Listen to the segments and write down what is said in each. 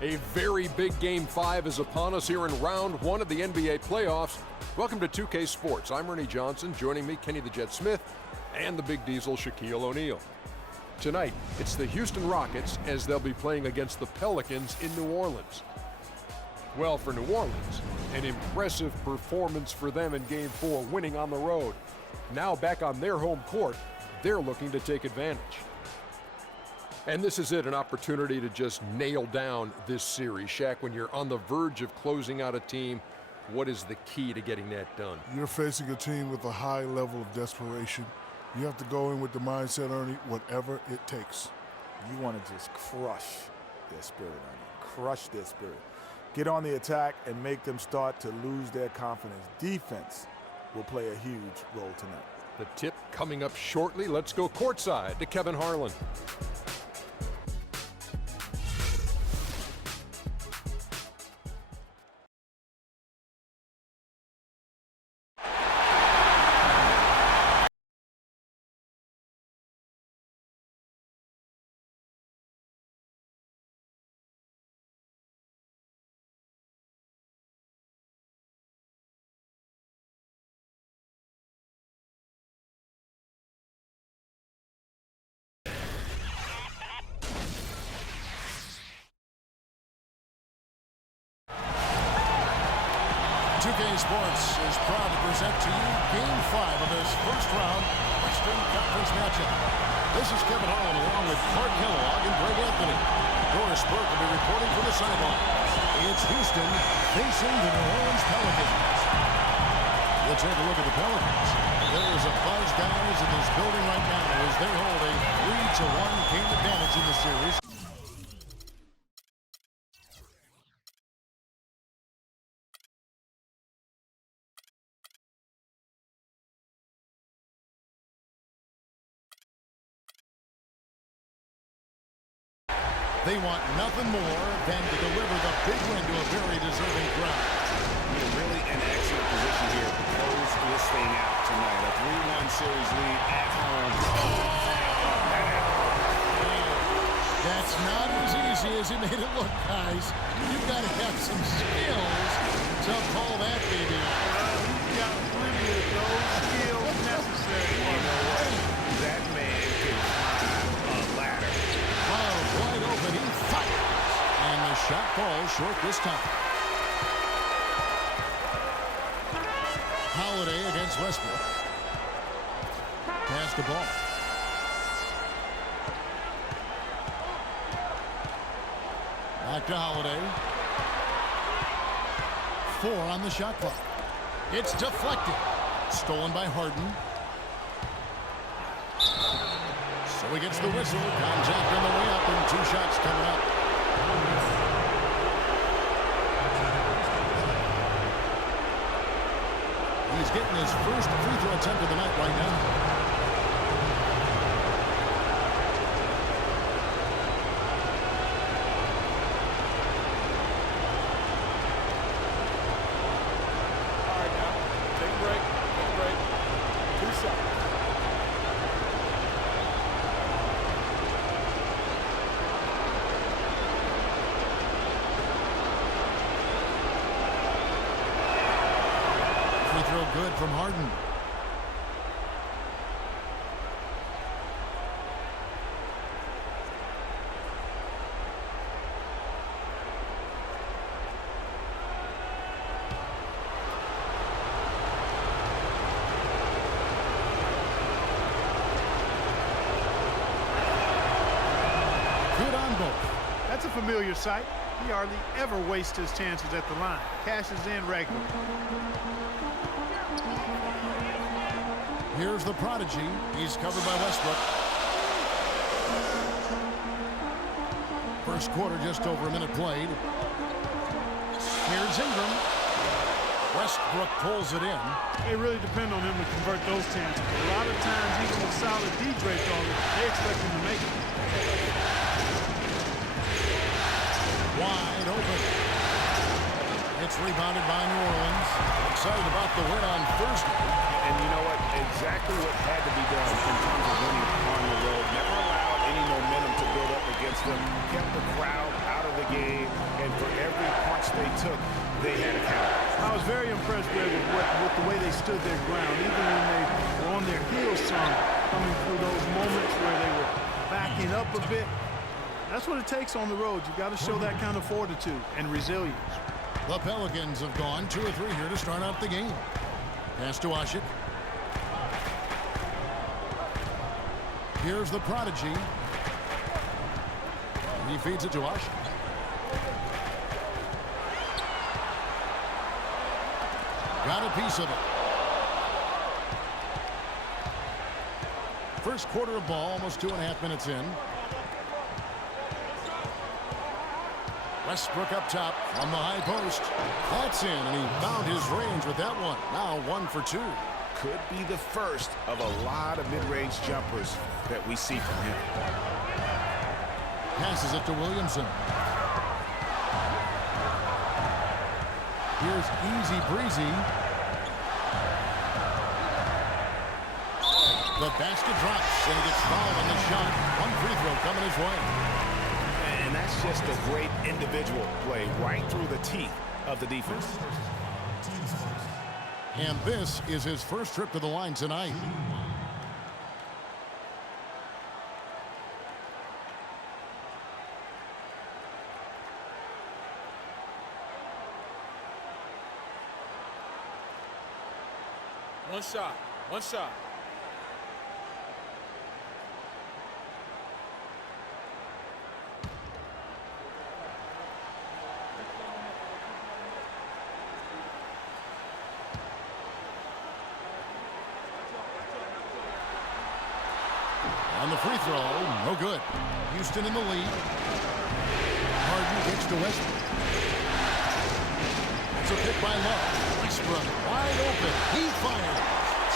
A very big Game 5 is upon us here in round 1 of the NBA playoffs. Welcome to 2K Sports. I'm Ernie Johnson. Joining me, Kenny the Jet Smith, and the Big Diesel, Shaquille O'Neal. Tonight, it's the Houston Rockets as they'll be playing against the Pelicans in New Orleans. Well, for New Orleans, an impressive performance for them in Game 4, winning on the road. Now back on their home court, they're looking to take advantage. And this is it, an opportunity to just nail down this series. Shaq, when you're on the verge of closing out a team, what is the key to getting that done? You're facing a team with a high level of desperation. You have to go in with the mindset, Ernie, whatever it takes. You want to just crush their spirit, Ernie. Crush their spirit. Get on the attack and make them start to lose their confidence. Defense will play a huge role tonight. The tip coming up shortly. Let's go courtside to Kevin Harlan. Sports is proud to present to you Game 5 of this first-round Western Conference matchup. This is Kevin Harlan along with Clark Kellogg and Greg Anthony. Doris Burke will be reporting from the sideline. It's Houston facing the New Orleans Pelicans. Let's take a look at the Pelicans. There is a buzz, guys, in this building right now as they hold a 3-1 game advantage in the series. They want nothing more than to deliver the big win to a very deserving crowd. You're really in excellent position here to close this thing out tonight. A 3-1 series lead at home. That's not as easy as he made it look, guys. You've got to have some skills to pull that baby off. He's got plenty of those skills necessary. You know what? That man can climb a ladder. Wide open, he fires. And the shot falls short this time. Holiday against Westbrook. Pass the ball. Back to Holiday. 4 on the shot clock. It's deflected. Stolen by Harden. So he gets the whistle. Contact on the way up and 2 shots coming up. He's getting his first free throw attempt of the night right now. All right, now, take a break. Take a break. 2 shots. Good from Harden. Good on both. That's a familiar sight. He hardly ever wastes his chances at the line. Cashes in regularly. Here's the prodigy. He's covered by Westbrook. First quarter, just over a minute played. Here's Ingram. Westbrook pulls it in. They really depend on him to convert those chances. A lot of times, even with solid D draped on it, they expect him to make it. Wide open. It's rebounded by New Orleans. Excited about the win on Thursday. And you know what? Exactly what had to be done in terms of winning on the road. Never allowed any momentum to build up against them. Kept the crowd out of the game. and for every punch they took, they had a counter. I was very impressed, Greg, with the way they stood their ground, even when they were on their heels some, coming through those moments where they were backing up a bit. That's what it takes on the road. You've got to show that kind of fortitude and resilience. The Pelicans have gone 2 or 3 here to start out the game. Pass to Ashik. Here's the prodigy. He feeds it to Ashik. Got a piece of it. First quarter of ball, almost 2.5 minutes in. Westbrook up top from the high post. That's in, and he found his range with that one. Now 1 for 2. Could be the first of a lot of mid-range jumpers that we see from him. Passes it to Williamson. Here's easy breezy. The basket drops, and he gets fouled on the shot. 1 free throw coming his way. And that's just a great individual play right through the teeth of the defense. And this is his first trip to the line tonight. One shot. One shot. On the free throw, no good. Houston in the lead. Harden kicks to Westbrook. It's a pick by Love. Westbrook wide open. He fires.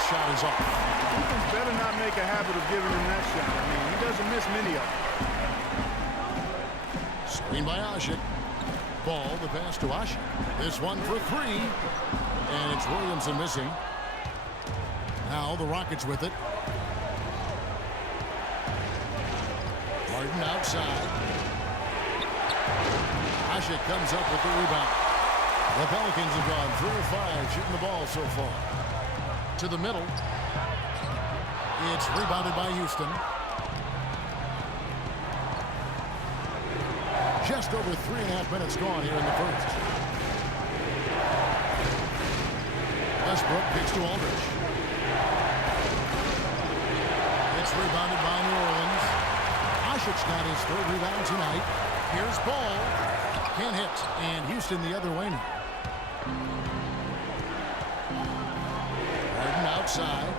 Shot is off. Defense better not make a habit of giving him that shot. I mean, he doesn't miss many of them. Screen by Ashik. Ball, the pass to Ashik. This one for 3. And it's Williamson missing. Now the Rockets with it. Harden outside. Ashik comes up with the rebound. The Pelicans have gone 3 or 5 shooting the ball so far. To the middle. It's rebounded by Houston. Just over 3.5 minutes gone here in the first. Westbrook kicks to Aldridge. It's rebounded by New Orleans. Ashik's got his 3rd rebound tonight. Here's Ball. Can't hit. And Houston the other way now. Harden outside.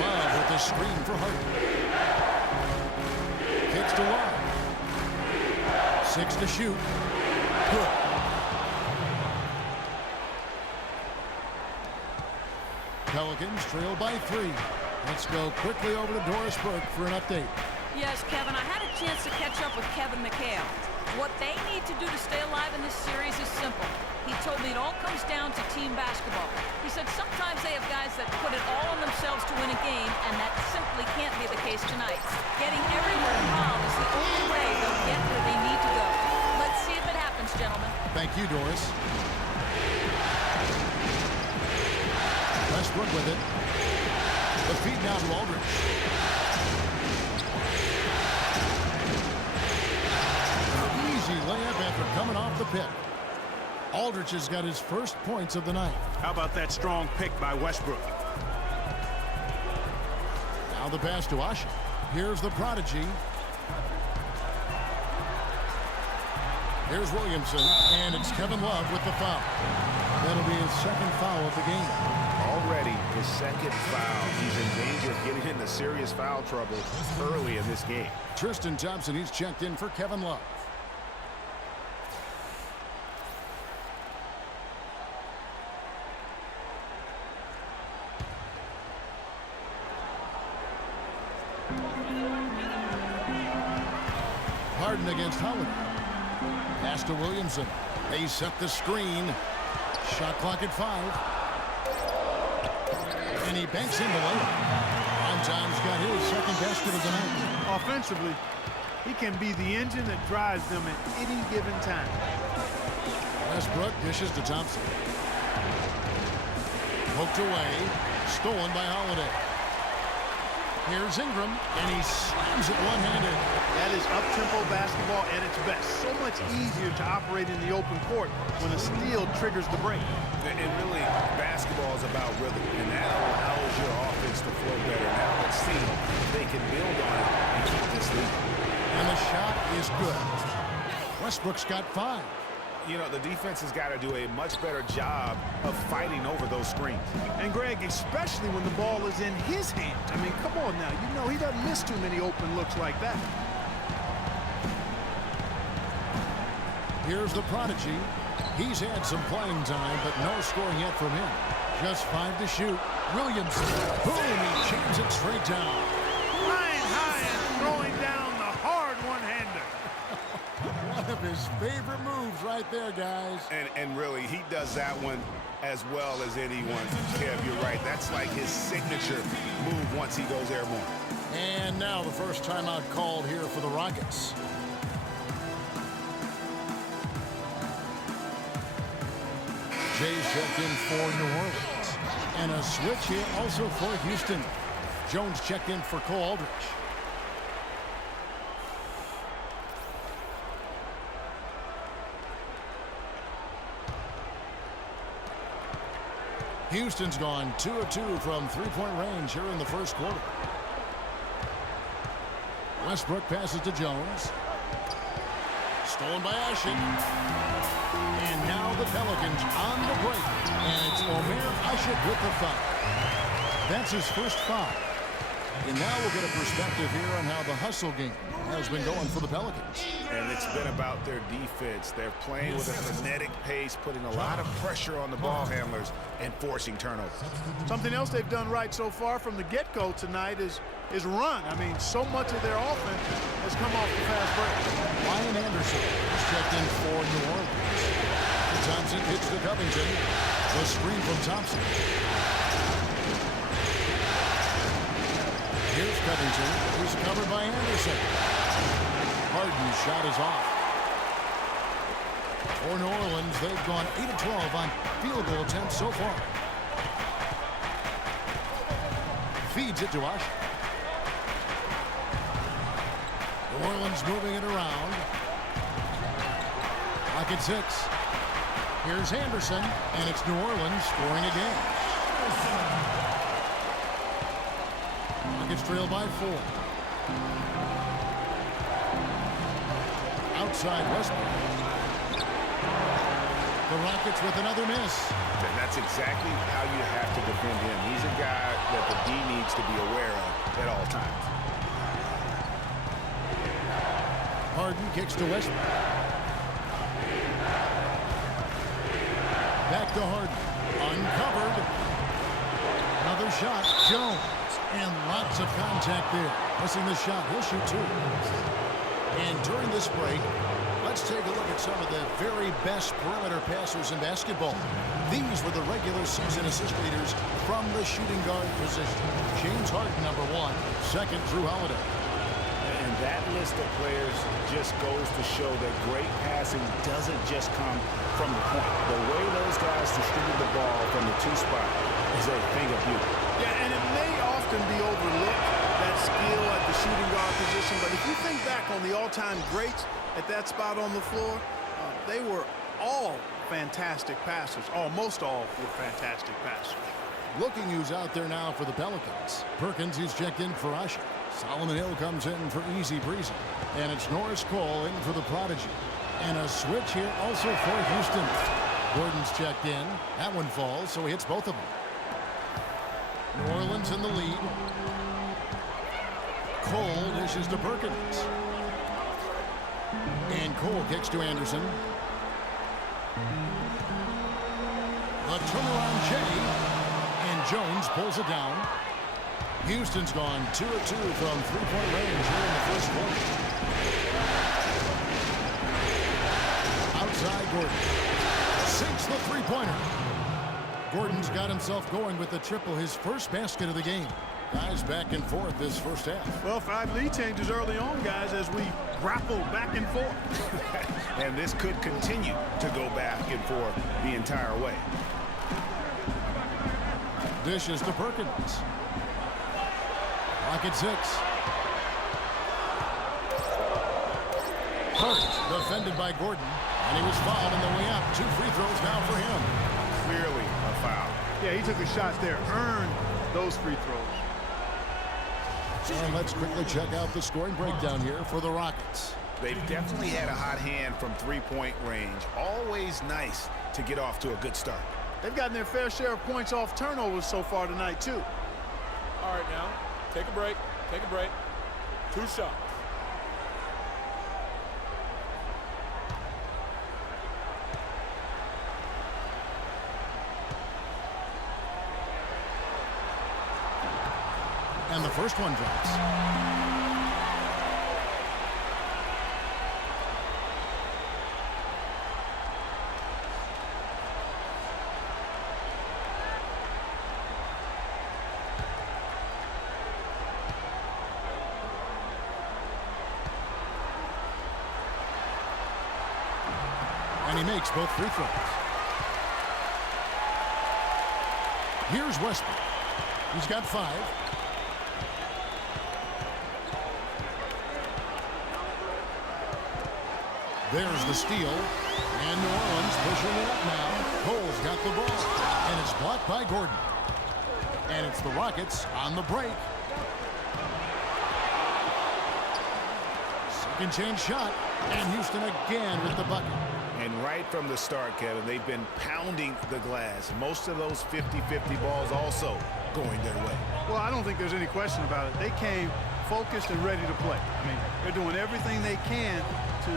Love with the screen for Harden. Kicks to Love. 6 to shoot. Good. Pelicans trail by 3. Let's go quickly over to Doris Burke for an update. Yes, Kevin, I had a chance to catch up with Kevin McHale. What they need to do to stay alive in this series is simple. He told me it all comes down to team basketball. He said sometimes they have guys that put it all on themselves to win a game, and that simply can't be the case tonight. Getting everyone involved is the only way they'll get where they need to go. Let's see if it happens, gentlemen. Thank you, Doris. Westbrook with it. The feed now to Aldridge. An easy layup after coming off the pick. Aldridge has got his first points of the night. How about that strong pick by Westbrook? Now the pass to Ashik. Here's the prodigy. Here's Williamson, and it's Kevin Love with the foul. That'll be his 2nd foul of the game. Already his 2nd foul. He's in danger of getting into serious foul trouble early in this game. Tristan Thompson, he's checked in for Kevin Love. Harden against Holiday. Pass to Williamson. They set the screen. Shot clock at 5. And he banks in the layup. Time's got his 2nd basket of the night. Offensively, He can be the engine that drives them at any given time. Westbrook dishes to Thompson. Poked away. Stolen by Holiday. Here's Ingram, and he slams it one-handed. That is up-tempo basketball at its best. So much easier to operate in the open court when a steal triggers the break. And really, basketball is about rhythm, and that allows your offense to flow better. Now let's see if they can build on it and keep this lead. And the shot is good. Westbrook's got 5. You know, the defense has got to do a much better job of fighting over those screens. And Greg, especially when the ball is in his hands. I mean, come on now. You know he doesn't miss too many open looks like that. Here's the prodigy. He's had some playing time, but no scoring yet from him. Just 5 to shoot. Williams. Boom! He jams it straight down. Flying high and throwing down the hard one-hander. One of his favorite moves right there, guys. And really, he does that one as well as anyone. Kev, you're right. That's like his signature move once he goes airborne. And now the first timeout called here for the Rockets. Jay's checked in for New Orleans. And a switch here also for Houston. Jones checked in for Cole Aldrich. Houston's gone 2 of 2 from three-point range here in the first quarter. Westbrook passes to Jones. Stolen by Ashen. And now the Pelicans on the break. And it's Omer Ashen with the foul. That's his first foul. And now we'll get a perspective here on how the hustle game has been going for the Pelicans. And it's been about their defense. They're playing with a frenetic pace, putting a lot of pressure on the ball handlers and forcing turnovers. Something else they've done right so far from the get-go tonight is run. I mean, so much of their offense has come off the fast break. Ryan Anderson is checked in for New Orleans. Thompson hits to Covington. The screen from Thompson. Here's Covington, who's covered by Anderson. Harden's shot is off. For New Orleans, they've gone 8 of 12 on field goal attempts so far. Feeds it to Asher. New Orleans moving it around. Clock at 6. Here's Anderson, and it's New Orleans scoring again. Rockets trail by 4. Outside Westbrook. The Rockets with another miss. And that's exactly how you have to defend him. He's a guy that the D needs to be aware of at all times. Harden kicks to Westbrook. Back to Harden. Uncovered. Another shot. Jones. And lots of contact there. Missing the shot. He'll shoot 2. And during this break, let's take a look at some of the very best perimeter passers in basketball. These were the regular season assist leaders from the shooting guard position. James Harden, number 1. Second, Drew Holiday. And that list of players just goes to show that great passing doesn't just come from the point. The way those guys distribute the ball from the 2 spot is a thing of beauty. Yeah, and it may often be overlooked, that skill at the shooting guard position, but if you think back on the all-time greats at that spot on the floor, they were all fantastic passers. Almost all were fantastic passers. Looking who's out there now for the Pelicans. Perkins, who's checked in for Usher. Solomon Hill comes in for easy breezy. And it's Norris Cole in for the prodigy. And a switch here also for Houston. Gordon's checked in. That one falls, so he hits both of them. New Orleans in the lead. Cole dishes to Perkins. And Cole kicks to Anderson. The turnaround Jay. And Jones pulls it down. Houston's gone 2 of 2 from three-point range here in the first quarter. Outside Gordon. Sinks the three-pointer. Gordon's got himself going with the triple, his first basket of the game. Guys back and forth this first half. Well, 5 lead changes early on, guys, as we grapple back and forth. And this could continue to go back and forth the entire way. Dishes to Perkins. Rocket 6. Hurt, defended by Gordon, and he was fouled on the way up. 2 free throws now for him. Clearly a foul. Yeah, he took his shots there, earned those free throws. And let's quickly check out the scoring breakdown here for the Rockets. They've definitely had a hot hand from three-point range. Always nice to get off to a good start. They've gotten their fair share of points off turnovers so far tonight, too. All right, now, take a break. Take a break. 2 shots. And the first one drops. And he makes both free throws. Here's Westbrook. He's got 5. There's the steal. And New Orleans pushing it up now. Cole's got the ball. And it's blocked by Gordon. And it's the Rockets on the break. Second chance shot. And Houston again with the bucket. And right from the start, Kevin, they've been pounding the glass. Most of those 50-50 balls also going their way. Well, I don't think there's any question about it. They came focused and ready to play. I mean, they're doing everything they can to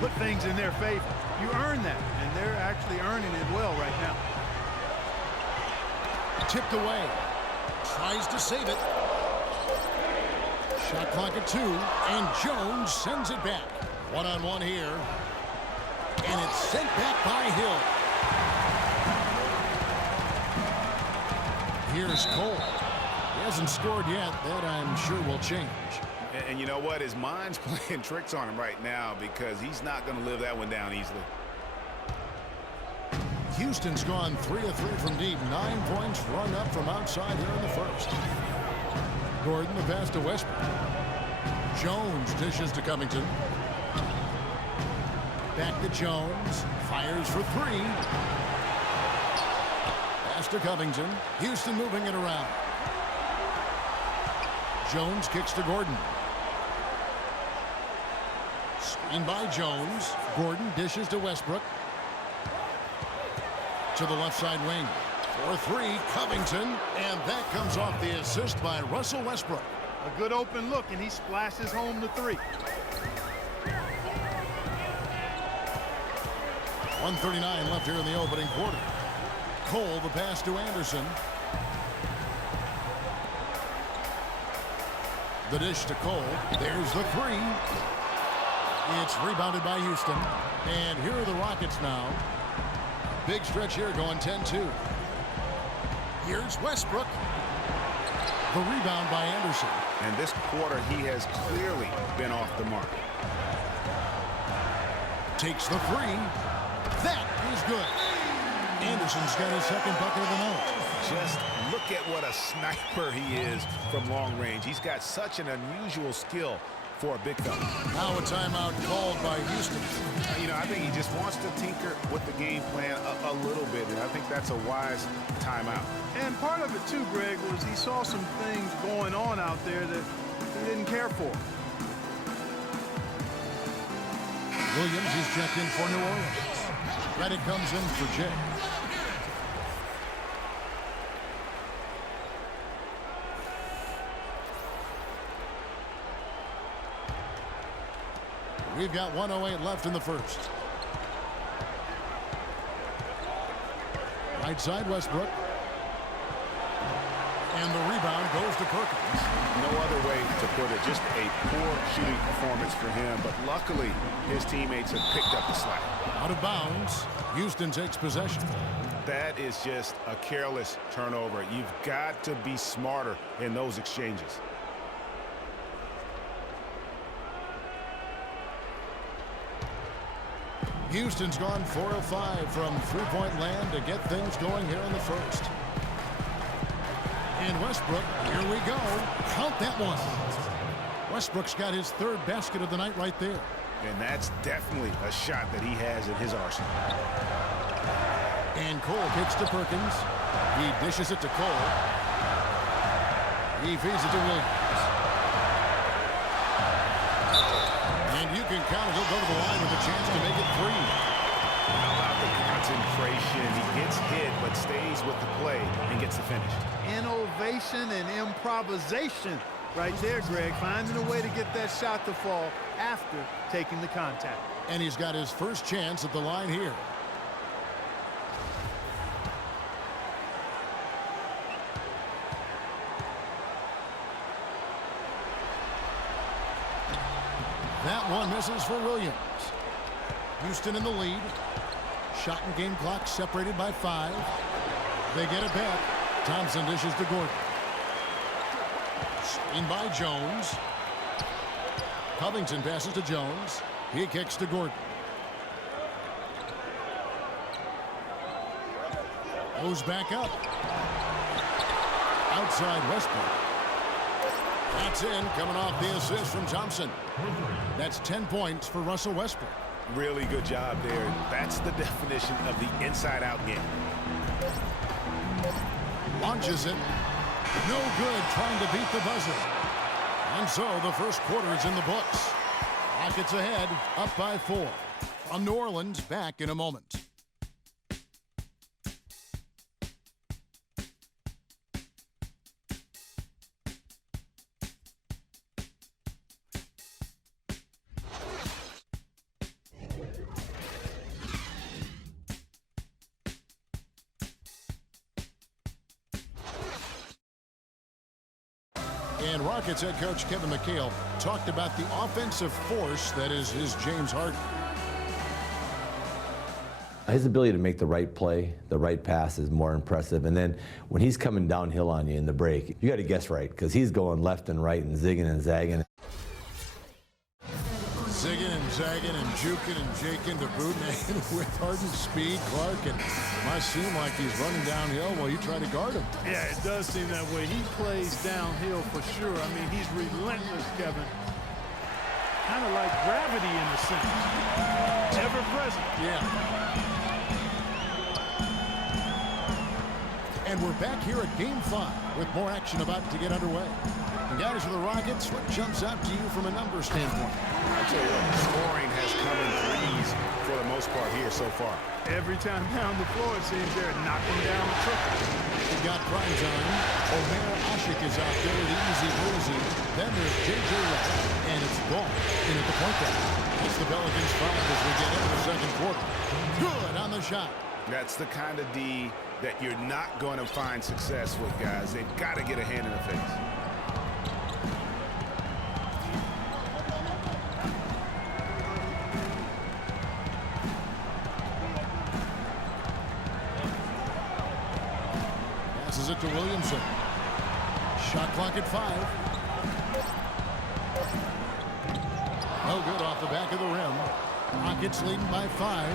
put things in their favor. You earn that, and they're actually earning it well right now. Tipped away. Tries to save it. Shot clock at 2, and Jones sends it back. One-on-one here. And it's sent back by Hill. Here's Cole. He hasn't scored yet. That, I'm sure, will change. And you know what? His mind's playing tricks on him right now because he's not going to live that one down easily. Houston's gone 3 of 3 from deep. 9 points run up from outside here in the first. Gordon, the pass to Westbrook. Jones dishes to Covington. Back to Jones. Fires for 3. Pass to Covington. Houston moving it around. Jones kicks to Gordon. Screen by Jones. Gordon dishes to Westbrook. To the left side wing. For 3, Covington. And that comes off the assist by Russell Westbrook. A good open look, and he splashes home the 3. 1:39 left here in the opening quarter. Cole, the pass to Anderson. The dish to Cole. There's the 3. It's rebounded by Houston. And here are the Rockets now. Big stretch here going 10-2. Here's Westbrook. The rebound by Anderson. And this quarter, he has clearly been off the mark. Takes the 3. That is good. Anderson's got his second bucket of the night. Just look at what a sniper he is from long range. He's got such an unusual skill for a big fella. Now a timeout called by Houston. You know, I think he just wants to tinker with the game plan a little bit, and I think that's a wise timeout. And part of it, too, Greg, was he saw some things going on out there that he didn't care for. Williams is checked in for New Orleans. Reddick comes in for Jay. We've got 1:08 left in the first. Right side, Westbrook. And the rebound goes to Perkins. No other way to put it. Just a poor shooting performance for him. But luckily, his teammates have picked up the slack. Out of bounds. Houston takes possession. That is just a careless turnover. You've got to be smarter in those exchanges. Houston's gone 4 of 5 from three-point land to get things going here in the first. And Westbrook, here we go. Count that one. Westbrook's got his third basket of the night right there. And that's definitely a shot that he has in his arsenal. And Cole kicks to Perkins. He dishes it to Cole. He feeds it to Williams. And you can count it. He'll go to the line with a chance to make it 3. How about the concentration? He gets hit but stays with the play and gets the finish. Innovation and improvisation right there, Greg. Finding a way to get that shot to fall after taking the contact. And he's got his first chance at the line here. That one misses for Williams. Houston in the lead. Shot and game clock separated by 5. They get it back. Thompson dishes to Gordon. In by Jones. Covington passes to Jones. He kicks to Gordon. Goes back up. Outside Westbrook. That's in, coming off the assist from Thompson. That's 10 points for Russell Westbrook. Really good job there. That's the definition of the inside-out game. Launches it. No good, trying to beat the buzzer. And so the first quarter is in the books. Rockets ahead, up by 4. From New Orleans, back in a moment. And Rockets head coach Kevin McHale talked about the offensive force that is his James Harden. His ability to make the right play, the right pass is more impressive. And then when he's coming downhill on you in the break, you got to guess right because he's going left and right and zigging and zagging. Zigging and zagging and juking and jaking to boot, man, with Harden's speed. Clark and must seem like he's running downhill while you try to guard him. Yeah, it does seem that way. He plays downhill for sure. I mean, he's relentless, Kevin. Kind of like gravity in a sense. Ever present. Yeah. And we're back here at Game 5 with more action about to get underway. And guys, for the Rockets, what jumps out to you from a number standpoint? I'll tell you what, scoring has come in threes for the most part here so far. Every time down the floor, it seems they're knocking down the triple. We've got prime time. Omer Ashik is out there with easy breezy. Then there's J.J. Redick, and it's ball in at the point guard. It's the Pelicans 5 as we get into the second quarter. Good on the shot. That's the kind of D that you're not going to find success with, guys. They've got to get a hand in the face. Passes it to Williamson. Shot clock at 5. No good off the back of the rim. Rockets leading by 5.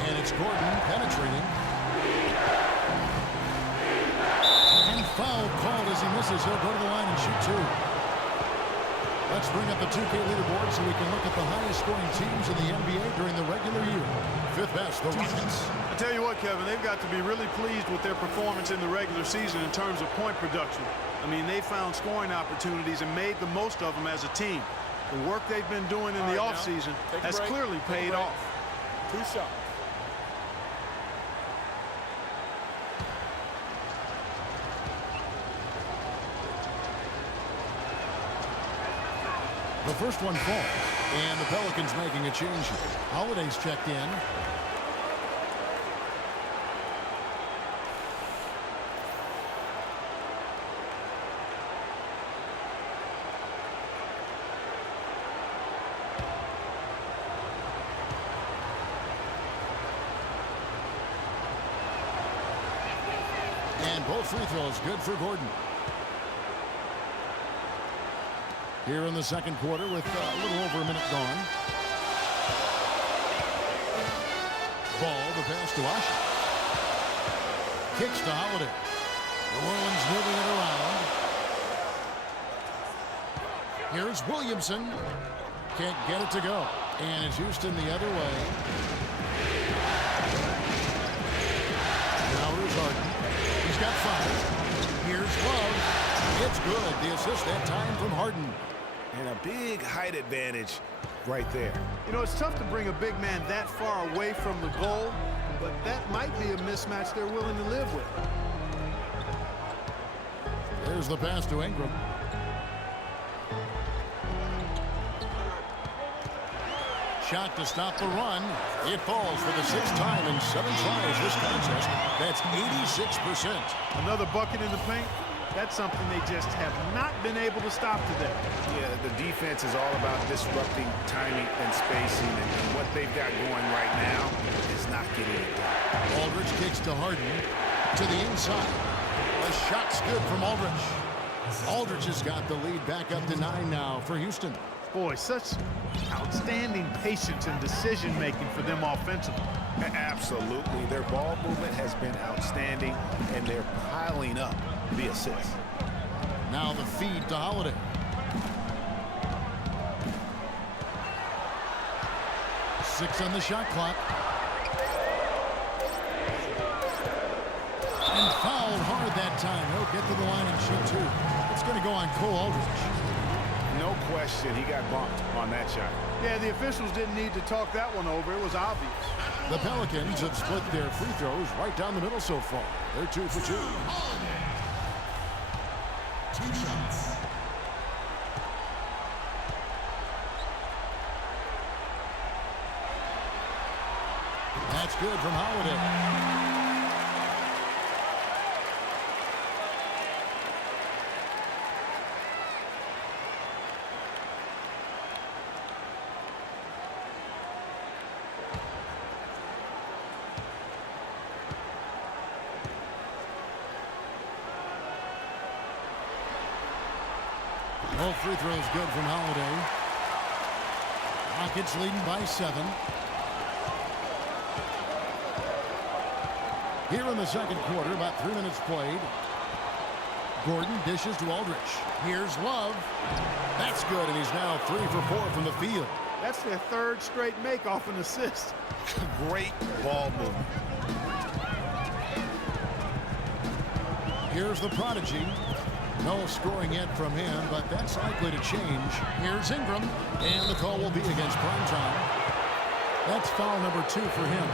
And it's Gordon penetrating. And foul called as he misses. He'll go to the line and shoot 2. Let's bring up the 2K leaderboard so we can look at the highest scoring teams in the NBA during the regular year. 5th best, the Rockets. I tell you what, Kevin, they've got to be really pleased with their performance in the regular season in terms of point production. I mean, they found scoring opportunities and made the most of them as a team. The work they've been doing in the offseason has clearly paid off. 2 shots. The first one falls, and the Pelicans making a change here. Holiday's checked in. Both free throws good for Gordon. Here in the second quarter with a little over a minute gone. Ball, the pass to Usher. Kicks to Holiday. New Orleans moving it around. Here's Williamson. Can't get it to go. And it's Houston the other way. Now here's Harden. He's got 5. Here's Love. It's good. The assist that time from Harden. And a big height advantage right there. You know, it's tough to bring a big man that far away from the goal, but that might be a mismatch they're willing to live with. There's the pass to Ingram. Shot to stop the run. It falls for the 6th time in 7 tries this contest. That's 86%. Another bucket in the paint. That's something they just have not been able to stop today. Yeah, the defense is all about disrupting timing and spacing, and what they've got going right now is not getting it done. Aldridge kicks to Harden to the inside. A shot's good from Aldridge. Aldridge has got the lead back up to 9 now for Houston. Boy, such outstanding patience and decision-making for them offensively. Absolutely. Their ball movement has been outstanding, and they're piling up the assists. Now the feed to Holiday. Six on the shot clock. And fouled hard that time. He'll get to the line and shoot 2. It's going to go on Cole Aldridge. No question, he got bumped on that shot. Yeah, the officials didn't need to talk that one over. It was obvious. The Pelicans have split their free throws right down the middle so far. They're 2 for 2. 2 shots. That's good from Holiday. Both free throws good from Holiday. Rockets leading by 7. Here in the second quarter, about 3 minutes played. Gordon dishes to Aldridge. Here's Love. That's good, and he's now 3 for 4 from the field. That's their 3rd straight make off an assist. Great ball movement. Here's the prodigy. No scoring yet from him, but that's likely to change. Here's Ingram, and the call will be against Primetime. That's foul number 2 for him.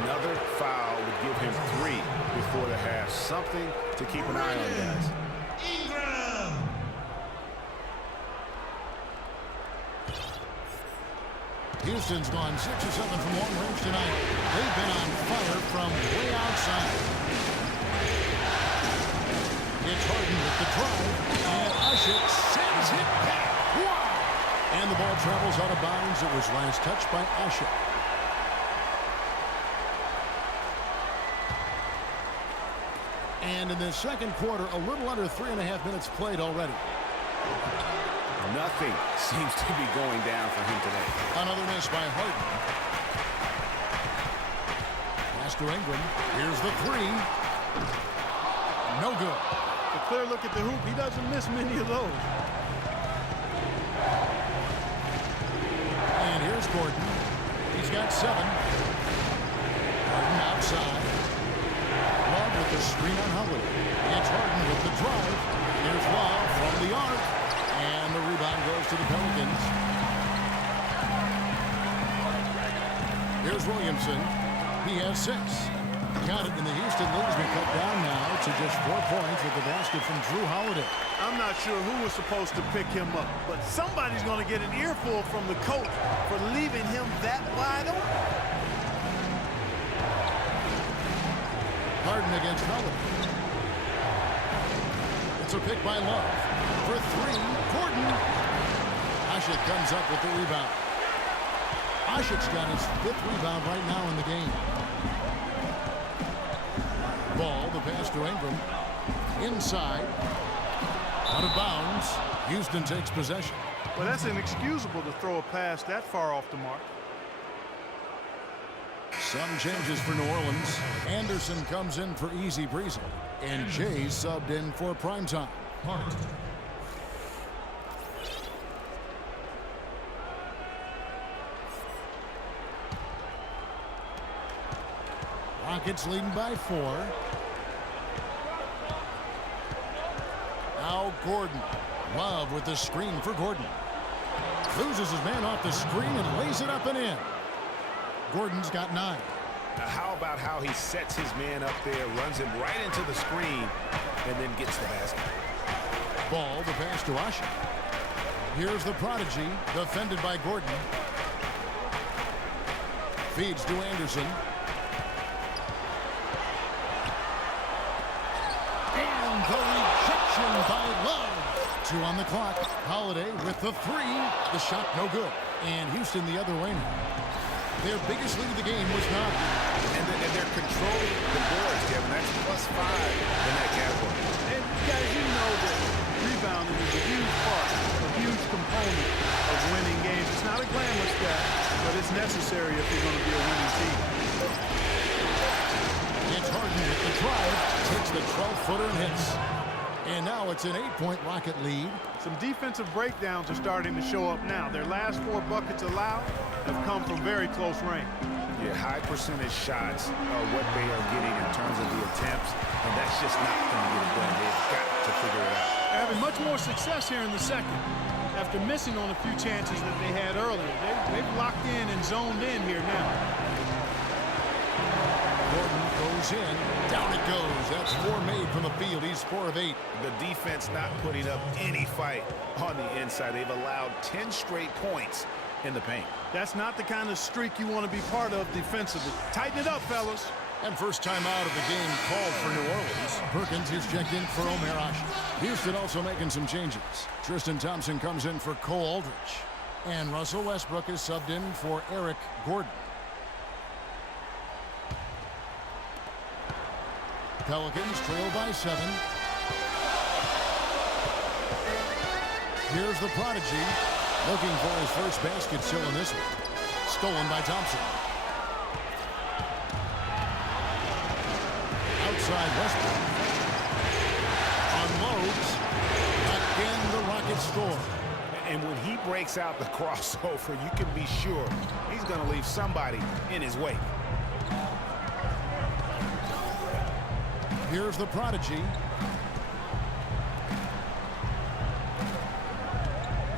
Another foul would give him 3 before the half. Something to keep an eye on, guys. Ingram. Houston's gone 6 or 7 from long range tonight. They've been on fire from way outside. It's Harden with the drive, and Usher sends it back. Wow! And the ball travels out of bounds. It was last touched by Usher. And in the second quarter, a little under 3.5 minutes played already. Nothing seems to be going down for him today. Another miss by Harden. Pass to Ingram. Here's the 3. No good. A clear look at the hoop. He doesn't miss many of those. And here's Gordon. He's got 7. Harden outside. Love with the screen on Holiday. It's Harden with the drive. Here's Love from the arc. And the rebound goes to the Pelicans. Here's Williamson. He has 6. Got it, and the Houston lead's been cut down now to just 4 points with the basket from Drew Holiday. I'm not sure who was supposed to pick him up, but somebody's going to get an earful from the coach for leaving him that wide open. Harden against Holiday. It's a pick by Love. For 3, Gordon. Ashik comes up with the rebound. Ashik's got his 5th rebound right now in the game. Ball, the pass to Ingram. Inside. Out of bounds. Houston takes possession. Well, that's inexcusable to throw a pass that far off the mark. Some changes for New Orleans. Anderson comes in for easy breezy. And Jay subbed in for primetime. Hart. Rockets leading by 4. Now Gordon. Love with the screen for Gordon. Loses his man off the screen and lays it up and in. Gordon's got 9. Now how about how he sets his man up there, runs him right into the screen, and then gets the basket. Ball, the pass to Asha. Here's the prodigy, defended by Gordon. Feeds to Anderson. And the rejection by Love. 2 on the clock. Holiday with the 3. The shot no good. And Houston the other way now. Their biggest lead of the game was 9. And they're controlling the boards, Kevin. That's +5 in that category. And guys, you know that rebounding is a huge part, a huge component of winning games. It's not a glamorous stat, but it's necessary if you're going to be a winning team. It's Harden with the drive. Takes the 12-footer and hits. And now it's an 8-point Rocket lead. Some defensive breakdowns are starting to show up now. Their last 4 buckets allowed have come from very close range. Yeah, high percentage shots are what they are getting in terms of the attempts, and that's just not going to get it done. They've got to figure it out. They're having much more success here in the second after missing on a few chances that they had earlier. They've locked in and zoned in here now. Gordon goes in. Down it goes. That's 4 made from the field. He's 4 of 8. The defense not putting up any fight on the inside. They've allowed 10 straight points in the paint. That's not the kind of streak you want to be part of defensively. Tighten it up, fellas. And first time out of the game called for New Orleans. Perkins is checked in for Omer Asha. Houston also making some changes. Tristan Thompson comes in for Cole Aldrich. And Russell Westbrook is subbed in for Eric Gordon. Pelicans trail by 7. Here's the prodigy, looking for his first basket still in this one. Stolen by Thompson. Outside Westbrook. Unloads. Again, the Rockets score. And when he breaks out the crossover, you can be sure he's going to leave somebody in his wake. Here's the prodigy.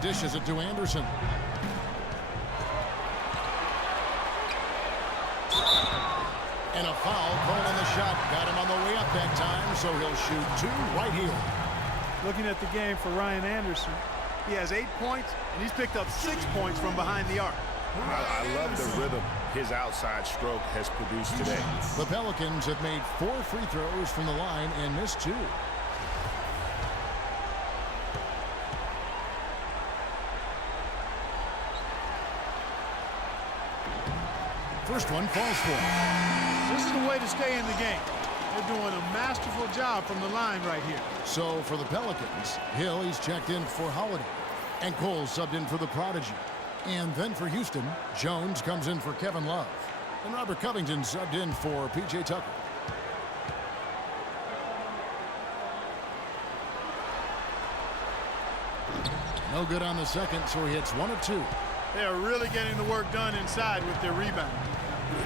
Dishes it to Anderson. And a foul called on the shot. Got him on the way up that time, so he'll shoot 2 right here. Looking at the game for Ryan Anderson, he has 8 points, and he's picked up 6 points from behind the arc. I love the rhythm his outside stroke has produced today. The Pelicans have made 4 free throws from the line and missed 2. First one falls for him. This is the way to stay in the game. They're doing a masterful job from the line right here. So for the Pelicans, Hill, he's checked in for Holiday. And Cole subbed in for the prodigy. And then for Houston, Jones comes in for Kevin Love. And Robert Covington subbed in for P.J. Tucker. No good on the second, so he hits 1 of 2. They are really getting the work done inside with their rebound.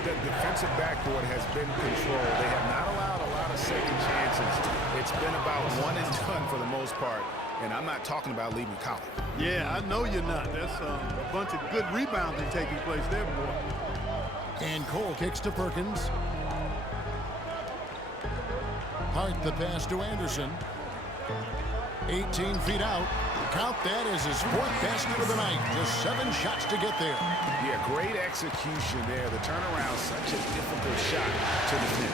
The defensive backboard has been controlled. They have not allowed a lot of second chances. It's been about 1 and done for the most part. And I'm not talking about leaving college. Yeah, I know you're not. That's a bunch of good rebounding taking place there, boy. And Cole kicks to Perkins. Hart the pass to Anderson. 18 feet out. Count that as his 4th basket of the night. Just 7 shots to get there. Yeah, great execution there. The turnaround, such a difficult shot to defend.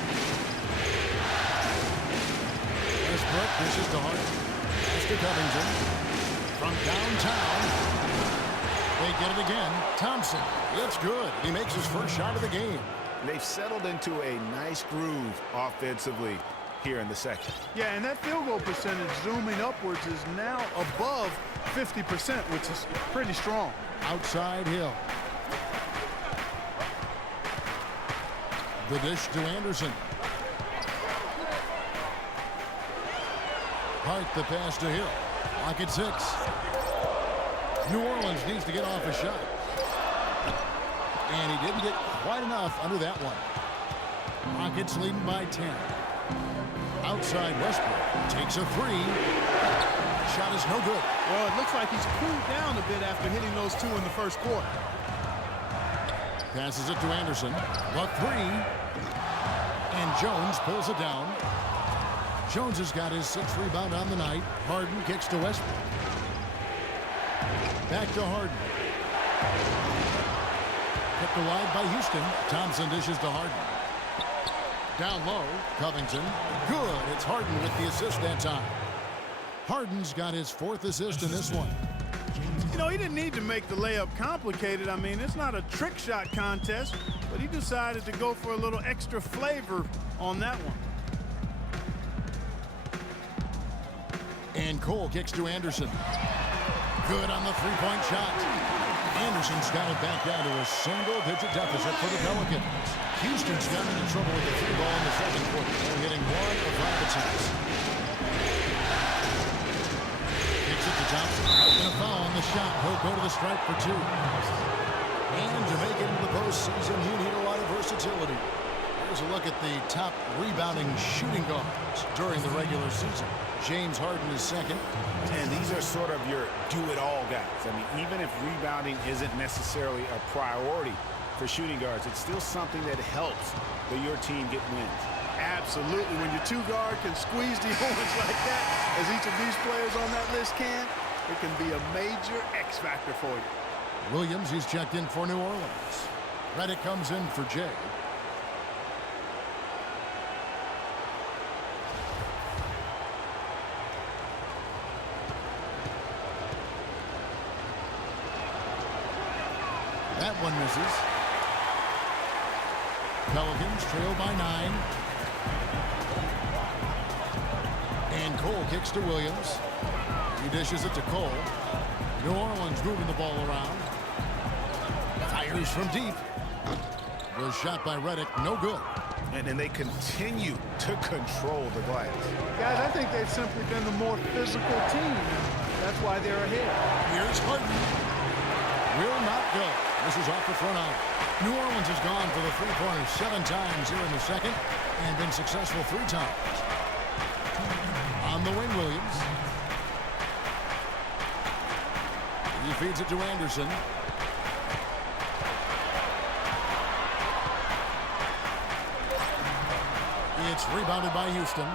Westbrook pushes to Hart. Pass to Covington. From downtown. They get it again. Thompson. It's good. He makes his first shot of the game. They've settled into a nice groove offensively here in the second. Yeah, and that field goal percentage zooming upwards is now above 50%, which is pretty strong. Outside Hill. The dish to Anderson. Hart the pass to Hill. Lock at 6. New Orleans needs to get off a shot. And he didn't get quite enough under that one. Rockets leading by 10. Outside Westbrook takes a 3. Shot is no good. Well, it looks like he's cooled down a bit after hitting those 2 in the first quarter. Passes it to Anderson. The 3. And Jones pulls it down. Jones has got his 6th rebound on the night. Harden kicks to Westbrook. Back to Harden. Kept wide by Houston. Thompson dishes to Harden. Down low, Covington. Good. It's Harden with the assist that time. Harden's got his 4th assist in this one. You know, he didn't need to make the layup complicated. I mean, it's not a trick shot contest, but he decided to go for a little extra flavor on that one. And Cole kicks to Anderson. Good on the three-point shot. Anderson's got it back down to a single-digit deficit for the Pelicans. Houston's got into trouble with the 3 ball in the second quarter. They're hitting 1 of 5 attempts. Kicks it to Thompson. And a foul on the shot. He'll go to the stripe for 2. And to make it into the postseason, you need a lot of versatility. Here's a look at the top rebounding shooting guards during the regular season. James Harden is 2nd. And these are sort of your do-it-all guys. I mean, even if rebounding isn't necessarily a priority for shooting guards, it's still something that helps your team get wins. Absolutely. When your 2 guard can squeeze the orange like that, as each of these players on that list can, it can be a major X factor for you. Williams, he's checked in for New Orleans. Redick comes in for Jay. That one misses. Pelicans trail by 9. And Cole kicks to Williams. He dishes it to Cole. New Orleans moving the ball around. Fires from deep. Was shot by Redick. No good. And they continue to control the glass. Guys, I think they've simply been the more physical team. That's why they're ahead. Here's Harden. Will not go. This is off the front out. New Orleans has gone for the 3-pointers 7 times here in the second and been successful 3 times. On the wing, Williams. He feeds it to Anderson. It's rebounded by Houston.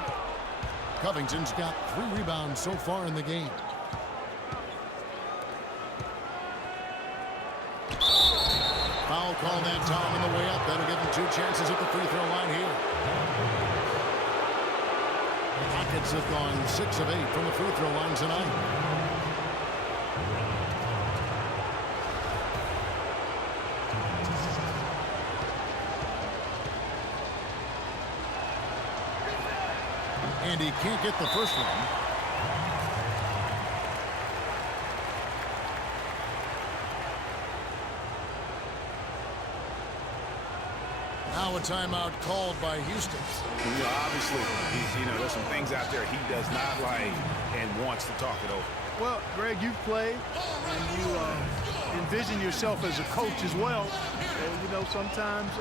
Covington's got 3 rebounds so far in the game. Foul call that time on the way up. That'll give him 2 chances at the free throw line here. The Rockets have gone 6 of 8 from the free throw line tonight. And he can't get the first one. Now a timeout called by Houston. You know, obviously, there's some things out there he does not like and wants to talk it over. Well, Greg, you've played, and you envision yourself as a coach as well. So, sometimes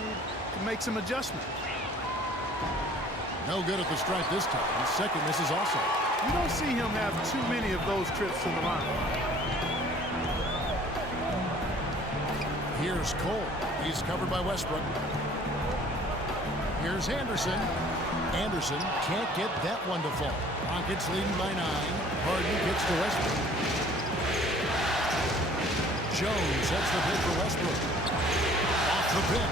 you need to make some adjustments. No good at the stripe this time. His second misses also. You don't see him have too many of those trips to the line. Here's Cole. He's covered by Westbrook. Here's Anderson. Anderson can't get that one to fall. Rockets leading by 9. Harden gets to Westbrook. Jones sets the pick for Westbrook. Off the pick.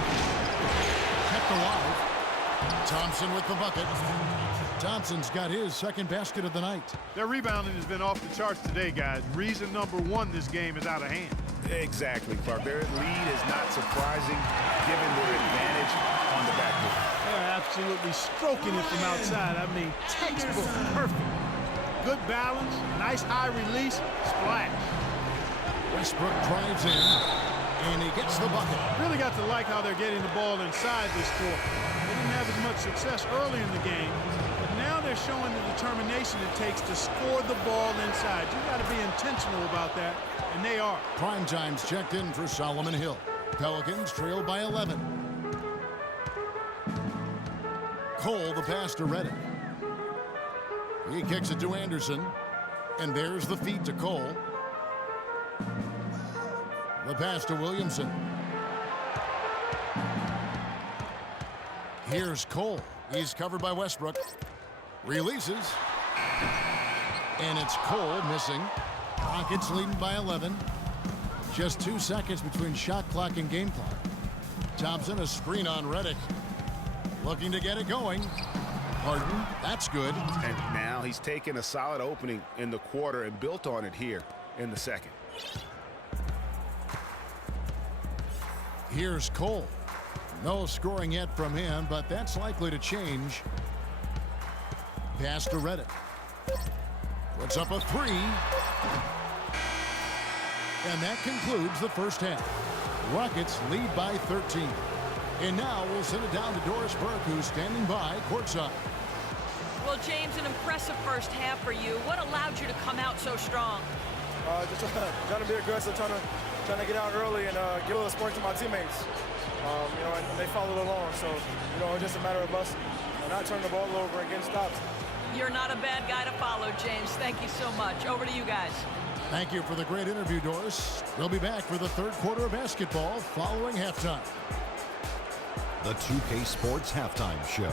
Kept alive. Thompson with the bucket. Thompson's got his second basket of the night. Their rebounding has been off the charts today, guys. Reason number one, this game is out of hand. Exactly, Clark. Their lead is not surprising given their advantage on the backboard. They're absolutely stroking it from outside. I mean, textbook, perfect. Good balance, nice high release, splash. Westbrook drives in, and he gets the bucket. Really got to like how they're getting the ball inside this court. They didn't have as much success early in the game, but now they're showing the determination it takes to score the ball inside. You got to be intentional about that, and they are. Prime time's checked in for Solomon Hill. Pelicans trail by 11. Cole the pass to Reddick. He kicks it to Anderson, and there's the feed to Cole. The pass to Williamson. Here's Cole. He's covered by Westbrook. Releases. And it's Cole missing. Rockets leading by 11. Just 2 seconds between shot clock and game clock. Thompson, a screen on Reddick. Looking to get it going. Harden, that's good. And now he's taken a solid opening in the quarter and built on it here in the second. Here's Cole. No scoring yet from him, but that's likely to change. Pass to Reddick. Puts up a three. And that concludes the first half. Rockets lead by 13. And now we'll send it down to Doris Burke, who's standing by courtside. Well, James, an impressive first half for you. What allowed you to come out so strong? Just trying to be aggressive, trying to get out early and give a little spark to my teammates. And they followed along. So, it's just a matter of us not turning the ball over and getting stops. You're not a bad guy to follow, James. Thank you so much. Over to you guys. Thank you for the great interview, Doris. We'll be back for the third quarter of basketball following halftime. The 2K Sports Halftime Show.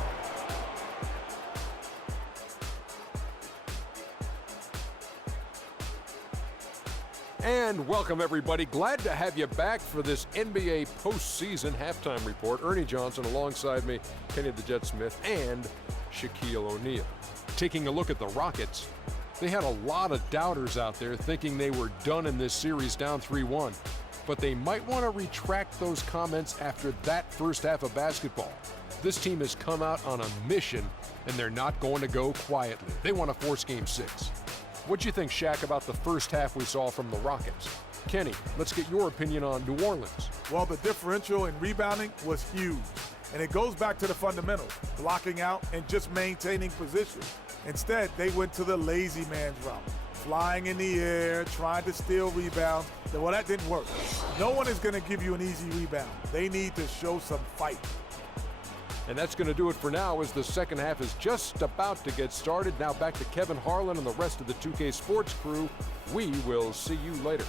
And welcome, everybody. Glad to have you back for this NBA postseason halftime report. Ernie Johnson alongside me, Kenny the Jet Smith, and Shaquille O'Neal. Taking a look at the Rockets, they had a lot of doubters out there thinking they were done in this series down 3-1. But they might want to retract those comments after that first half of basketball. This team has come out on a mission, and they're not going to go quietly. They want to force Game 6. What'd you think, Shaq, about the first half we saw from the Rockets? Kenny, let's get your opinion on New Orleans. Well, the differential in rebounding was huge. And it goes back to the fundamentals, blocking out and just maintaining position. Instead, they went to the lazy man's route, flying in the air, trying to steal rebounds. Well, that didn't work. No one is going to give you an easy rebound. They need to show some fight. And that's going to do it for now as the second half is just about to get started. Now back to Kevin Harlan and the rest of the 2K Sports crew. We will see you later.